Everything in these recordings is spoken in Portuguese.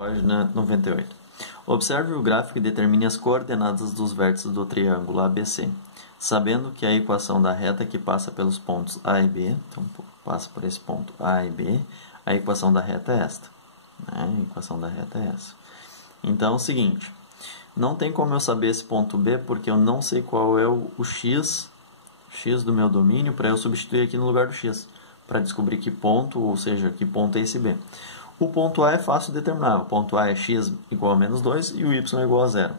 Página 98. Observe o gráfico e determine as coordenadas dos vértices do triângulo ABC, sabendo que a equação da reta que passa pelos pontos A e B, então passa por esse ponto A e B, a equação da reta é esta. A equação da reta é essa. Então é o seguinte, não tem como eu saber esse ponto B porque eu não sei qual é o x do meu domínio para eu substituir aqui no lugar do x, para descobrir que ponto, ou seja, que ponto é esse B. O ponto A é fácil de determinar. O ponto A é x igual a menos 2 e o y é igual a 0.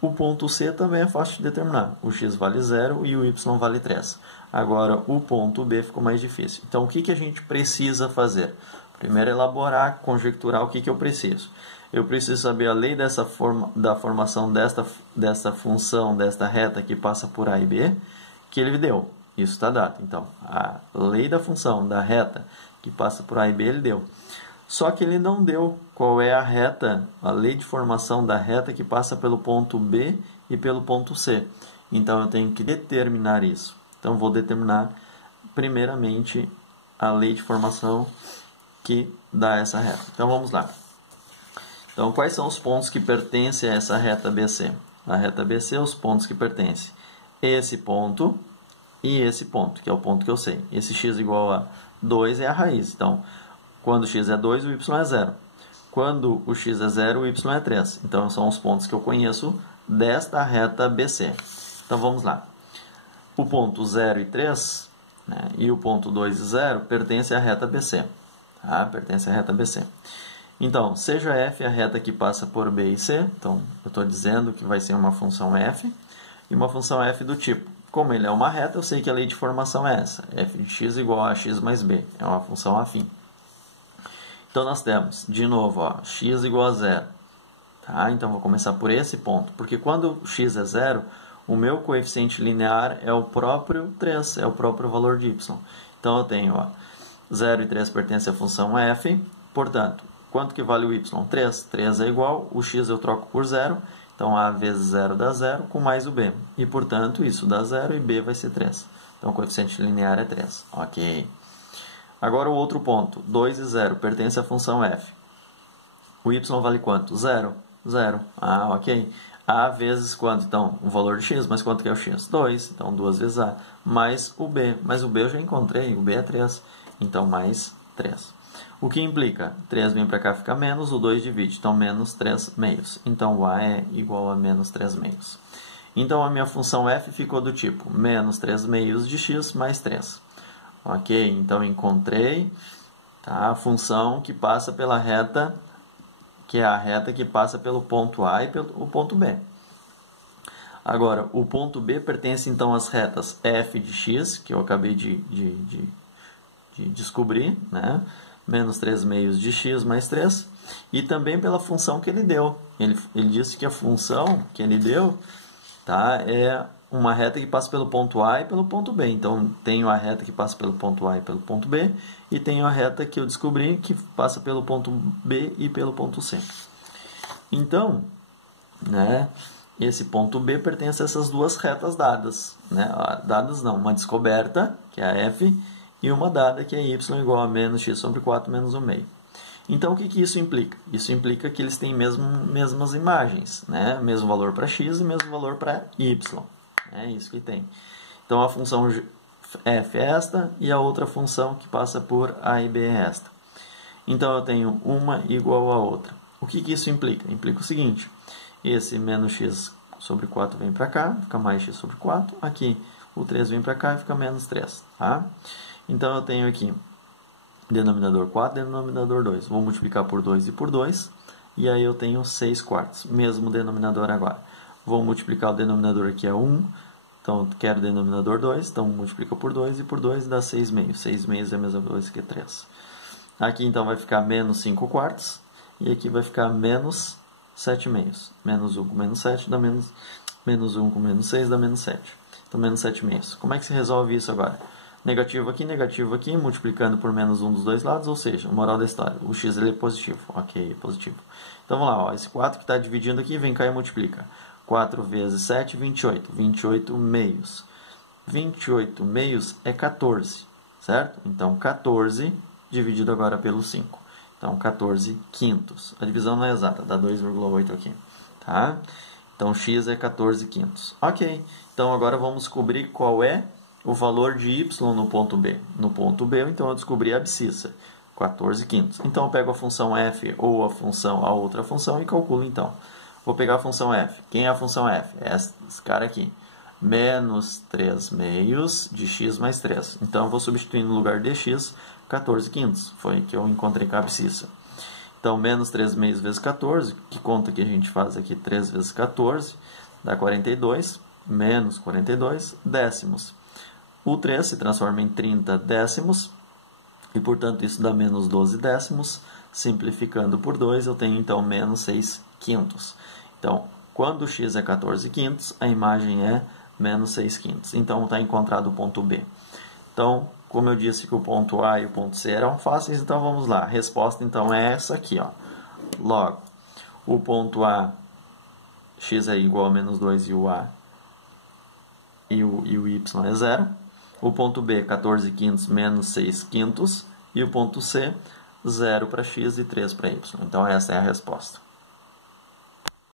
O ponto C também é fácil de determinar. O x vale 0 e o y vale 3. Agora, o ponto B ficou mais difícil. Então, o que a gente precisa fazer? Primeiro, elaborar, conjecturar o que eu preciso. Eu preciso saber a lei da formação desta função, desta reta que passa por A e B, que ele deu. Isso está dado. Então, a lei da função da reta que passa por A e B, ele deu. Só que ele não deu qual é a reta, a lei de formação da reta que passa pelo ponto B e pelo ponto C. Então, eu tenho que determinar isso. Então, vou determinar, primeiramente, a lei de formação que dá essa reta. Então, vamos lá. Então, quais são os pontos que pertencem a essa reta BC? A reta BC, os pontos que pertencem. Esse ponto e esse ponto, que é o ponto que eu sei. Esse x igual a 2 é a raiz. Então, quando x é 2, o y é 0. Quando o x é 0, o y é 3. Então, são os pontos que eu conheço desta reta BC. Então, vamos lá. O ponto 0 e 3, né, e o ponto 2 e 0 pertencem à reta BC. Tá? Pertence à reta BC. Então, seja f a reta que passa por B e C. Então, eu estou dizendo que vai ser uma função f. E uma função f do tipo, como ele é uma reta, eu sei que a lei de formação é essa. F de x igual a x mais b. É uma função afim. Então, nós temos, de novo, ó, x igual a 0. Tá? Então, vou começar por esse ponto. Porque quando x é 0, o meu coeficiente linear é o próprio 3, é o próprio valor de y. Então, eu tenho, ó, 0 e 3 pertencem à função f. Portanto, quanto que vale o y? 3. 3 é igual, o x eu troco por 0. Então, a vezes 0 dá 0, com mais o b. E, portanto, isso dá 0 e b vai ser 3. Então, o coeficiente linear é 3. Ok. Agora o outro ponto, 2 e 0, pertence à função f. O y vale quanto? 0. 0. Ah, ok. A vezes quanto? Então, o valor de x, mas quanto que é o x? 2. Então, 2 vezes a, mais o b. Mas o b eu já encontrei, o b é 3. Então, mais 3. O que implica? 3 vem para cá, fica menos, o 2 divide. Então, menos 3 meios. Então, o a é igual a menos 3 meios. Então, a minha função f ficou do tipo menos 3 meios de x mais 3. Ok, então encontrei, tá, a função que passa pela reta, que é a reta que passa pelo ponto A e pelo ponto B. Agora, o ponto B pertence então às retas f de x, que eu acabei de descobrir, né? Menos 3 meios de x mais 3, e também pela função que ele deu. Ele disse que a função que ele deu, tá, é uma reta que passa pelo ponto A e pelo ponto B. Então, tenho a reta que passa pelo ponto A e pelo ponto B, e tenho a reta que eu descobri que passa pelo ponto B e pelo ponto C. Então, né, esse ponto B pertence a essas duas retas dadas. Né? Dadas não, uma descoberta, que é a f, e uma dada, que é y igual a menos x sobre 4 menos 1 meio. Então, o que isso implica? Isso implica que eles têm mesmas imagens, né? Mesmo valor para x e mesmo valor para y. É isso que tem. Então, a função f é esta e a outra função que passa por A e B é esta. Então, eu tenho uma igual a outra. O que isso implica? Implica o seguinte. Esse menos x sobre 4 vem para cá, fica mais x sobre 4. Aqui, o 3 vem para cá e fica menos 3. Tá? Então, eu tenho aqui denominador 4, denominador 2. Vou multiplicar por 2 e por 2. E aí, eu tenho 6 quartos. Mesmo denominador agora. Vou multiplicar o denominador aqui é 1, então quero o denominador 2, então multiplica por 2 e por 2 dá 6 meios. 6 meios é a mesma coisa que 3. Aqui então vai ficar menos 5 quartos e aqui vai ficar menos 7 meios. Menos 1 com menos 7 dá menos 1 com menos 6 dá menos 7. Então menos 7 meios. Como é que se resolve isso agora? Negativo aqui, multiplicando por menos 1 dos dois lados, ou seja, moral da história, o x ele é positivo. Ok, positivo. Então vamos lá, ó, esse 4 que está dividindo aqui, vem cá e multiplica. 4 vezes 7, 28. 28 meios. 28 meios é 14, certo? Então, 14 dividido agora pelo 5. Então, 14 quintos. A divisão não é exata, dá 2,8 aqui. Tá? Então, x é 14 quintos. Ok. Então, agora vamos descobrir qual é o valor de y no ponto B. No ponto B, então, eu descobri a abscissa. 14 quintos. Então, eu pego a função f ou a outra função e calculo, então. Vou pegar a função f. Quem é a função f? É esse cara aqui. Menos 3 meios de x mais 3. Então, eu vou substituir no lugar de x 14 quintos. Foi que eu encontrei com a abscissa. Então, menos 3 meios vezes 14. Que conta que a gente faz aqui? 3 vezes 14 dá 42. Menos 42 décimos. O 3 se transforma em 30 décimos. E, portanto, isso dá menos 12 décimos. Simplificando por 2, eu tenho, então, menos 6 quintos. Então, quando x é 14 quintos, a imagem é menos 6 quintos. Então, está encontrado o ponto B. Então, como eu disse que o ponto A e o ponto C eram fáceis, então vamos lá. A resposta, então, é essa aqui. Ó. Logo, o ponto A, x é igual a menos 2 e o A e o y é 0. O ponto B, 14 quintos menos 6 quintos. E o ponto C, 0 para x e 3 para y. Então, essa é a resposta.